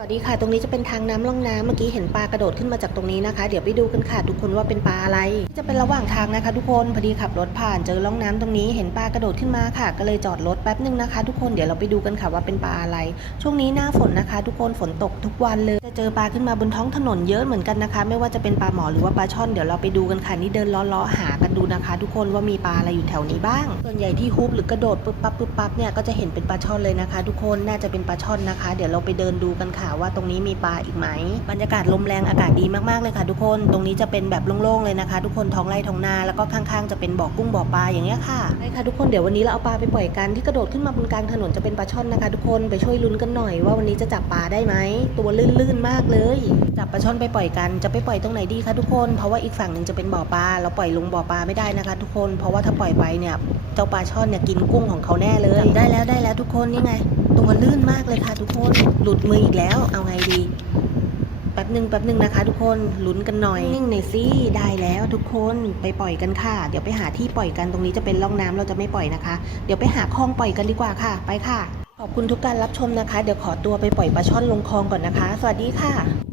สวัสดีค่ะ ตรงนี้จะเป็นทางน้ำล่องน้ำเมื่อกี้เห็นปลากระโดดขึ้นมาจากตรงนี้นะคะ เดี๋ยวไปดูกันค่ะทุกคนว่าเป็นปลาอะไร จะเป็นระหว่างทางนะคะ ทุกคนพอดีขับรถผ่านเจอล่องน้ำตรงนี้เห็นปลากระโดดขึ้นมาค่ะ ก็เลยจอดรถแป๊บนึงนะคะ ทุกคนเดี๋ยวเราไปดูกันค่ะว่าเป็นปลาอะไร ช่วงนี้หน้าฝนนะคะ ทุกคนฝนตกทุกวันเลยจะเจอปลาขึ้นมาบนท้องถนนเยอะเหมือนกันนะคะ ไม่ว่าจะเป็นปลาหมอหรือว่าปลาช่อนเดี๋ยวเราไปดูกันค่ะนี่เดินล้อๆหากันดูนะคะ ทุกคนว่ามีปลาอะไรอยู่แถวนี้บ้าง ส่วนใหญ่ที่ฮุบหรือกระโดดปึ๊บปั๊บปึ๊บปั๊บเนี่ยก็จะเห็นเป็นปลาช่อนเลยนะคะ ทุกคนน่าจะเป็นปลาช่อนนะคะ เดี๋ยวเราไปเดินดูกันค่ะว่าตรงนี้มีปลาอีกไหมบรรยากาศลมแรงอากาศดีมากๆเลยค่ะ ทุกคนตรงนี้จะเป็นแบบโล่งๆเลยนะคะ ทุกคนท้องไร่ท้องนาแล้วก็ข้างๆจะเป็นบ่อกุ้งบ่อปลาอย่างเงี้ยค่ะใช่ค่ะทุกคนเดี๋ยววันนี้เราเอาปลาไปปล่อยกันที่กระโดดขึ้นมาบนกลางถนนจะเป็นปลาช่อนนะคะ ทุกคนไปช่วยลุ้นกันหน่อยว่าวันนี้จะจับปลาได้ไหมตัวลื่นๆมากเลยจับปลาช่อนไปปล่อยกันจะไปปล่อยตรงไหนดีคะทุกคนเพราะว่าอีกฝั่งหนึ่งจะเป็นบ่อปลาเราปล่อยลงบ่อปลาไม่ได้นะคะ ทุกคนเพราะว่าถ้าปล่อยไปเนี่ยเจ้าปลาช่อนเนี่ยกินกุ้งของเขาแน่เลยได้แล้วได้ กคนนี่ไง ตัวลื่นมากเลยค่ะทุกคน หลุดมืออีกแล้ว เอาไงดี แป๊บหนึ่งแป๊บหนึ่งนะคะ ทุกคนลุ้นกันหน่อย นิ่งหน่อยสิได้แล้วทุกคนไปปล่อยกันค่ะ เดี๋ยวไปหาที่ปล่อยกันตรงนี้จะเป็นร่องน้ำเราจะไม่ปล่อยนะคะ เดี๋ยวไปหาคลองปล่อยกันดีกว่าค่ะ ไปค่ะ ขอบคุณทุกการรับชมนะคะ เดี๋ยวขอตัวไปปล่อยปลาช่อนลงคลองก่อนนะคะ สวัสดีค่ะ